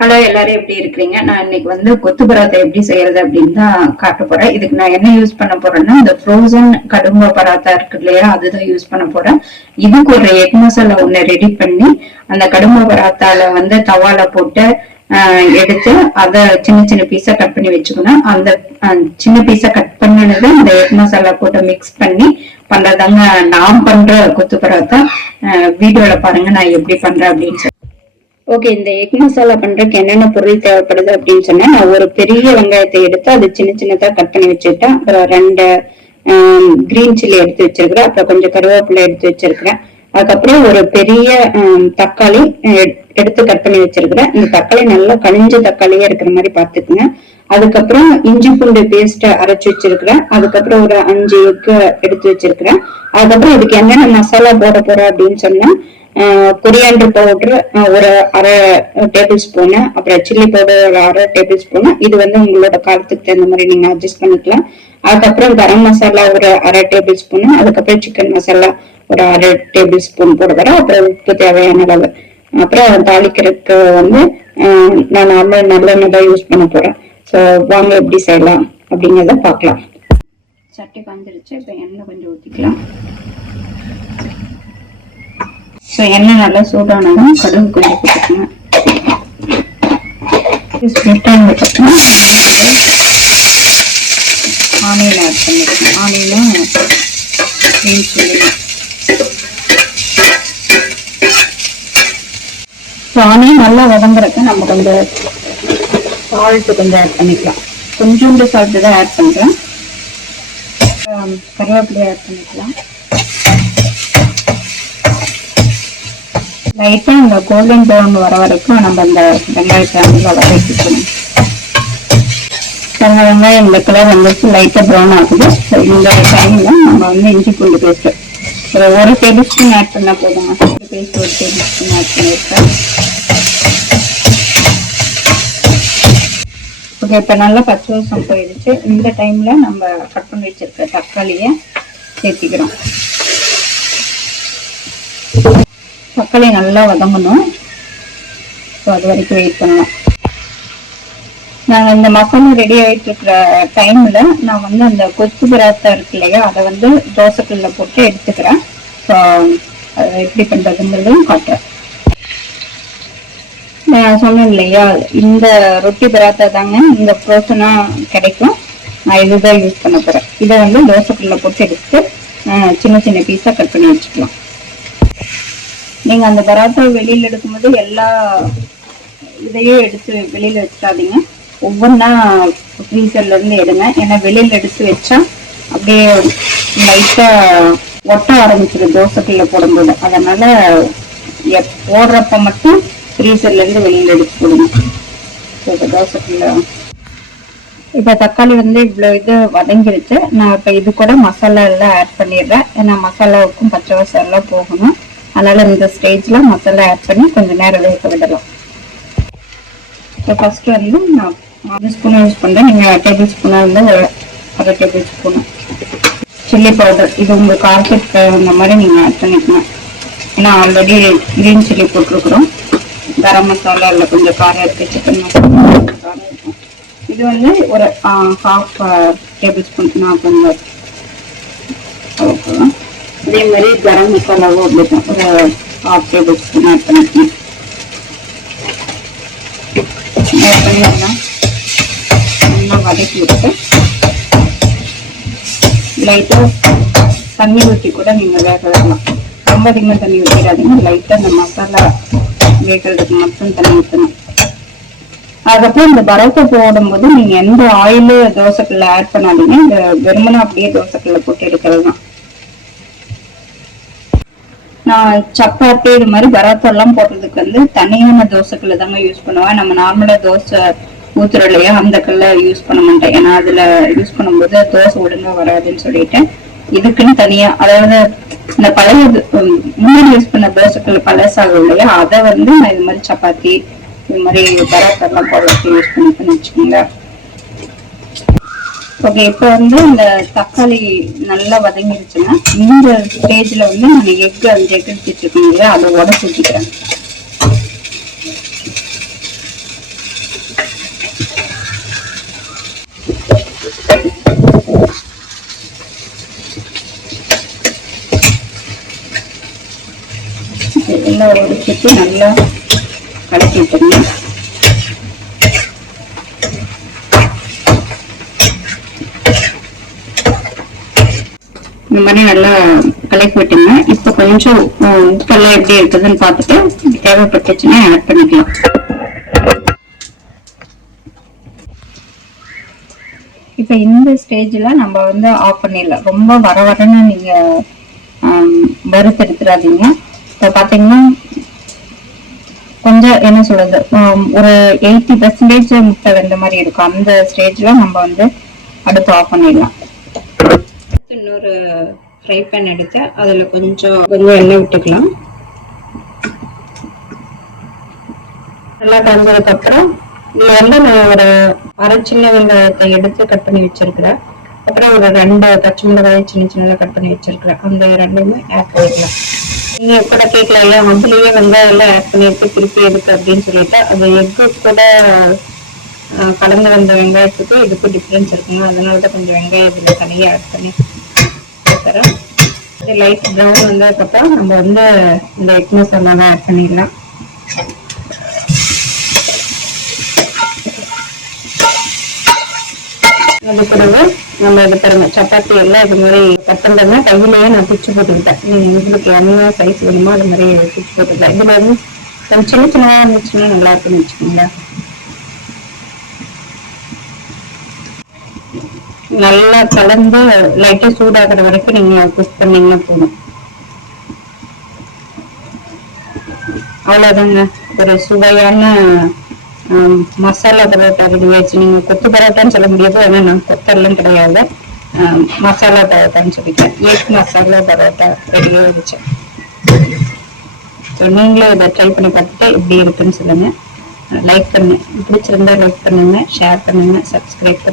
Hello, எல்லாரும் எப்படி இருக்கிறீங்க? நான் இன்னைக்கு கொத்து பராத்தா எப்படி செய்யறது அப்படின்னு தான் காட்ட போறேன். இதுக்கு நான் என்ன யூஸ் பண்ண போறேன்னா, இந்த ஃப்ரோசன் கடும்ப பராத்தா இருக்கு இல்லையா, அதுதான் யூஸ் பண்ண போறேன். இதுக்கு ஒரு எக் மசாலா ஒண்ணு ரெடி பண்ணி அந்த கடும்ப பராத்தால தவால போட்டு எடுத்து அதை சின்ன சின்ன பீஸா கட் பண்ணி வச்சுக்கணும். அந்த சின்ன பீஸா கட் பண்ணது அந்த எக் மசாலா போட்டு மிக்ஸ் பண்ணி பண்றதாங்க நான் பண்ற கொத்து பராத்தா. வீடியோல பாருங்க நான் எப்படி பண்றேன் அப்படின்னு சொல்லி. ஓகே, இந்த எக் மசாலா பண்றதுக்கு என்னென்ன பொருள் தேவைப்படுது அப்படின்னு சொன்னா, நான் ஒரு பெரிய வெங்காயத்தை எடுத்து அது சின்ன சின்னதா கட் பண்ணி வச்சுக்கிட்டேன். அப்புறம் 2 கிரீன் சில்லி எடுத்து வச்சிருக்கிறேன். அப்புறம் கொஞ்சம் கருவேப்பிலை எடுத்து வச்சிருக்கிறேன். அதுக்கப்புறம் ஒரு பெரிய தக்காளி எடுத்து கட் பண்ணி வச்சிருக்கிறேன். இந்த தக்காளி நல்லா கனிஞ்ச தக்காளியா இருக்கிற மாதிரி பாத்துக்குங்க. அதுக்கப்புறம் இஞ்சி பூண்டு பேஸ்ட் அரைச்சு வச்சிருக்கிறேன். அதுக்கப்புறம் ஒரு 5 எக் எடுத்து வச்சிருக்கிறேன். அதுக்கப்புறம் இதுக்கு என்னென்ன மசாலா போட போறேன் அப்படின்னு சொன்னா, கொரியாண்டர் பவுடர் ஒரு 1/2 டேபிள் ஸ்பூனு, அப்புறம் சில்லி பவுடர் ஒரு 1/2 டேபிள் ஸ்பூனு. இது உங்களோட காரத்துக்கு தகுந்த மாதிரி நீங்க அட்ஜஸ்ட் பண்ணிக்கலாம். அதுக்கப்புறம் கரம் மசாலா ஒரு 1/2 டேபிள் ஸ்பூனு, அதுக்கப்புறம் சிக்கன் மசாலா ஒரு 1/2 டேபிள் ஸ்பூன் போட வரேன். அப்புறம் உப்பு தேவையான அளவு. அப்புறம் தாளிக்கிறதுக்கு நான் நல்லெண்ணெய் தான் யூஸ் பண்ண போறேன். ஸோ வாங்க எப்படி செய்யலாம் அப்படிங்கிறத பார்க்கலாம். சட்டி காஞ்சிருச்சு. இப்போ எண்ணெய் கொஞ்சம் ஊற்றிக்கலாம். ஸோ எண்ணெய் நல்லா சூடானதும் கடுகு கொஞ்சம் போட்டுக்கணும். ஆனியன் ஆட் பண்ணிக்கணும். ஆனியனும் கிரீன் சில்லி. ஸோ ஆனியன் நல்லா வதங்குறதுக்கு நம்ம கொஞ்சம் சால்ட்டு கொஞ்சம் ஆட் பண்ணிக்கலாம். கொஞ்சோண்டு சால்ட்டு தான் ஆட் பண்ணுறேன். கருவேப்பிலையை ஆட் பண்ணிக்கலாம். லைட்டா இந்த கோல்டன் ப்ரௌன் வர வரைக்கும் நம்ம அந்த வெங்காயத்தை வதக்கிக்கணும். வெங்காயம் இந்த கலர் வந்துச்சு, லைட்டா ப்ரௌன் ஆகுது. இந்த டைம்ல நம்ம இஞ்சி பூண்டு பேஸ்ட் ஒரு 1 டேபிள் ஸ்பூன் ஆட் பண்ணா போதுங்க. பேஸ்ட் 1 டேபிள் ஸ்பூன் ஆட் பண்ணிருக்கேன். ஓகே, இப்ப நல்லா பச்சை வாசம் போயிடுச்சு. இந்த டைம்ல நம்ம கட் பண்ணி வச்சிருக்க தக்காளியை சேர்த்திக்கிறோம். தக்காளி நல்லா வதங்கணும். ஸோ அது வரைக்கும் வெயிட் பண்ணலாம். நாங்கள் இந்த மசாலா ரெடி ஆகிட்டு இருக்கிற டைம்ல நான் அந்த கொத்து பராத்தா இருக்கு இல்லையா, அதை தோசைக்கல்ல போட்டு எடுத்துக்கிறேன். ஸோ அதை எப்படி பண்றதுங்கிறதையும் காட்டுறேன். நான் சொன்னேன் இல்லையா, இந்த ரொட்டி பராத்தா தாங்க இந்த ஃப்ரோசனா கிடைக்கும். நான் இதுதான் யூஸ் பண்ண போறேன். இதை தோசைக்கல்ல போட்டு எடுத்து சின்ன சின்ன பீஸா கட் பண்ணி வச்சுக்கலாம். நீங்க அந்த பராத்தா வெளியில எடுக்கும்போது எல்லா இதையும் எடுத்து வெளியில வச்சிடாதீங்க. ஒவ்வொன்னா ஃப்ரீசர்ல இருந்து எடுங்க. ஏன்னா வெளியில எடுத்து வச்சா அப்படியே லைட்டா ஒட்ட ஆரம்பிச்சிடும் தோசைக்குள்ள போடும்போது. அதனால போடுறப்ப மட்டும் ஃப்ரீசர்ல இருந்து வெளியில எடுத்து போடுங்க. தோசைக்குள்ள இப்ப தக்காளி இவ்வளவு இது வதங்கிருச்சு. நான் இப்ப இது கூட மசாலா எல்லாம் ஆட் பண்ணிடுறேன். ஏன்னா மசாலாவுக்கும் பச்சை வாசம் எல்லாம் போகணும். அதனால இந்த ஸ்டேஜ்ல மசாலா ஆட் பண்ணி கொஞ்சம் நேரம் வேக விடலாம். இப்போ ஃபர்ஸ்ட் நான் 1 ஸ்பூன் யூஸ் பண்றேன். நீங்க டேபிள் ஸ்பூனா இருந்தா 1/2 டேபிள் ஸ்பூன் சில்லி பவுடர். இது உங்க காரத்துக்கு தகுந்த மாதிரி நீங்க ஆட் பண்ணிக்கணும். ஏன்னா ஆல்ரெடி கிரீன் சில்லி போட்டிருக்கிறோம். கரம் மசாலா இல்லை கொஞ்சம் காரம் இருக்கு, சிக்கன் மசாலா காரம் இருக்கும். இது ஒரு 1/2 டேபிள் ஸ்பூன் நான் பண்ணுவேன். அதே மாதிரி கரம் மசாலாவும் அப்படிதான் ஒரு 1/2 டேபிள் ஸ்பூன் ஆட் பண்ணிக்கணும். ஆட் பண்ணிடலாம். நல்லா வதக்கி விட்டு லைட்டா தண்ணி ஊற்றி கூட நீங்க வேக விடலாம். ரொம்ப அதிகமாக தண்ணி ஊற்றிடாதீங்க. லைட்டா இந்த மசாலா வேகிறதுக்கு மட்டும் தண்ணி ஊற்றணும். அதுக்கப்புறம் இந்த பரோட்டா போடும்போது நீங்க எந்த ஆயிலு தோசைக்கல்ல ஆட் பண்ணாதீங்க. இந்த வெறுமனா அப்படியே தோசைக்கல்ல போட்டு எடுக்கிறது தான். நான் சப்பாத்தி இது மாதிரி பராத்தா எல்லாம் போடுறதுக்கு தனியான தோசைக்கல்ல தாங்க யூஸ் பண்ணுவேன். நம்ம நார்மலா தோசை ஊத்துறோம் இல்லையா, அந்த கல்ல யூஸ் பண்ண மாட்டேன். ஏன்னா அதுல யூஸ் பண்ணும்போது தோசை ஒழுங்கா வராதுன்னு சொல்லிட்டு இதுக்குன்னு தனியா, அதாவது இந்த பழைய முன்னாடி யூஸ் பண்ண தோசைக்கல்ல பழசாகும் இல்லையா, அதை நான் இது மாதிரி சப்பாத்தி இது மாதிரி பராத்தா எல்லாம் போடுறதுக்கு யூஸ் பண்ணிப்பேன்னு வச்சுக்கோங்க. ஓகே, இப்ப இந்த தக்காளி நல்லா வதங்கிருச்சுன்னா இந்த ஸ்டேஜ்ல நான் எக் 5 எக் எடுத்துட்டு இருக்கேன், அதை உடச்சு ஊற்றிக்கிறேன். நல்லா ஒரு சுற்றி நல்லா கலக்கி விட்டுருங்க. இந்த மாதிரி நல்லா கலக்கி விட்டுங்க. இப்போ கொஞ்சம் உப்பெல்லாம் எப்படி இருக்குதுன்னு பார்த்துட்டு தேவைப்பட்டுச்சுன்னா ஆட் பண்ணிக்கலாம். இப்போ இந்த ஸ்டேஜ்ல நம்ம வந்து ஆஃப் பண்ணிடலாம். ரொம்ப வர வரன்னு நீங்க வறுத்தெடுத்துடாதீங்க. இப்போ பார்த்தீங்கன்னா கொஞ்சம் என்ன சொல்றது, ஒரு 80% முட்டை வெந்த மாதிரி இருக்கும். அந்த ஸ்டேஜ்ல நம்ம வந்து அடுப்பு ஆஃப் பண்ணிடலாம். இன்னொரு ஃப்ரை பேன் எடுத்து அதுல கொஞ்சம் எண்ணெய் விட்டுக்கலாம். நல்லா காஞ்சதுக்கு அப்புறம் இதுல வந்து நான் ஒரு அரை சின்ன வெங்காயத்தை எடுத்து கட் பண்ணி வச்சிருக்கிறேன். அப்புறம் ஒரு 2 பச்சை மிளகாய் சின்ன சின்னதாக கட் பண்ணி வச்சிருக்கிறேன். அந்த ரெண்டுமே ஆட் பண்ணிக்கலாம். நீங்க கூட கேட்கலாம், இல்லையா அதுலயே வெங்காயம் எல்லாம் ஆட் பண்ணிட்டு திருப்பி எதுக்கு அப்படின்னு சொல்லிட்டு, அது எக்கு கூட கலந்து வந்த வெங்காயத்துக்கு இதுக்கு டிஃப்ரென்ஸ் இருக்குங்க. அதனாலதான் கொஞ்சம் வெங்காயம் இதுல தனியாக ஆட் பண்ணி தரேன். லைட் ப்ரௌன் வந்ததுக்கப்புறம் நம்ம வந்து இந்த எக் மசாலாவை ஆட் பண்ணிடலாம். அது பிறகு நம்ம இது பாருங்க, சப்பாத்தி எல்லாம் இது மாதிரி கட் பண்ணுறதுனா கையிலேயே நான் பிச்சு போட்டுக்கிட்டேன். உங்களுக்கு என்ன சைஸ் வேணுமோ அது மாதிரி பிச்சு போட்டுக்கலாம். இது மாதிரி கொஞ்சம் சின்ன சின்னதாக இருந்துச்சுன்னா நல்லா இருக்குன்னு வச்சுக்கோங்களேன். நல்லா கலந்து லைட்டா சூடாகிற வரைக்கும் நீங்க குக் பண்ணீங்கன்னா போதும். அவ்வளவுதாங்க, ஒரு சுவையான மசாலா பரோட்டா ரெடி ஆயிடுச்சு. நீங்க கொத்து பரோட்டான்னு சொல்ல முடியாது, ஏன்னா நான் கொத்தெல்லாம் கிடையாது, மசாலா பரோட்டான்னு சொல்லிட்டேன். எக் மசாலா பரோட்டா ரெடி ஆயிடுச்சு. நீங்களும் இதை ட்ரை பண்ணி பார்த்துட்டு எப்படி இருக்குன்னு சொல்லுங்க. லைக் பண்ணுங்க, பிடிச்சிருந்தா லைக் பண்ணுங்க, ஷேர் பண்ணுங்க, சப்ஸ்கிரைப் பண்ணுங்க.